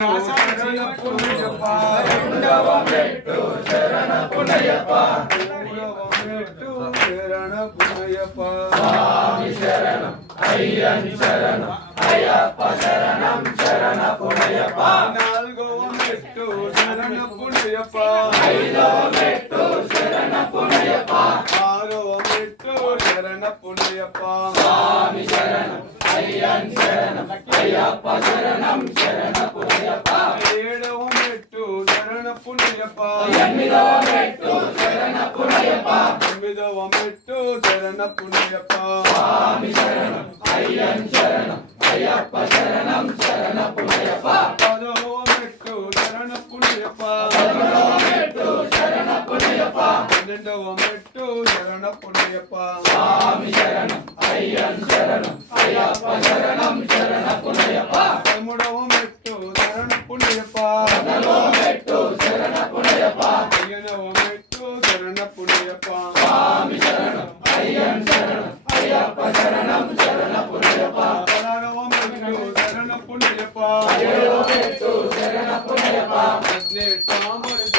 శరణ పుణ్యప్ప రెండవ మెట్టు శరణ పుణ్యప్ప మూడవ మెట్టు శరణ పుణ్యప్ప స్వామి శరణం అయ్యన్ శరణం అయ్యప్ప శరణం శరణ పుణ్యప్ప నాలుగవ మెట్టు శరణ పుణ్యప్ప ఐదవ మెట్టు శరణ పుణ్యప్ప ఆరవ మెట్టు శరణ పుణ్యప్ప స్వామి శరణం అయ్యన్ శరణం అయ్యప్ప శరణం శరణ పుణ్యప్ప ఏడవ మెట్టు శరణ పుణ్యప్ప ఎనిమిదవ మెట్టు శరణ పుణ్యప్ప తొమ్మిదవ మెట్టు శరణ పుణ్యప్ప స్వామి శరణం అయ్యన్ శరణం అయ్యప్ప శరణం శరణ పుణ్యప్ప పదవ మెట్టు శరణ పుణ్యప్ప పదకొండవ మెట్టు శరణ పుణ్యప్ప పన్నెండవ మెట్టు శరణ పుణ్యప్ప స్వామి శరణం అయ్యన్ శరణం అయ్యప్ప శరణం శరణ పుణ్యప్ప పదమూడవ మెట్టు శరణ పుణ్యప్ప పద్నాలుగవ మెట్టు శరణ పుణ్యప్ప పదిహేనవ మెట్టు శరణ పుణ్యప్ప స్వామి శరణం అయ్యన్ శరణం అయ్యప్ప శరణం శరణ పుణ్యప్ప పదహారవ మెట్టు శరణ పుణ్యప్ప పదిహేడవ మెట్టు శరణ పుణ్యప్ప 18వ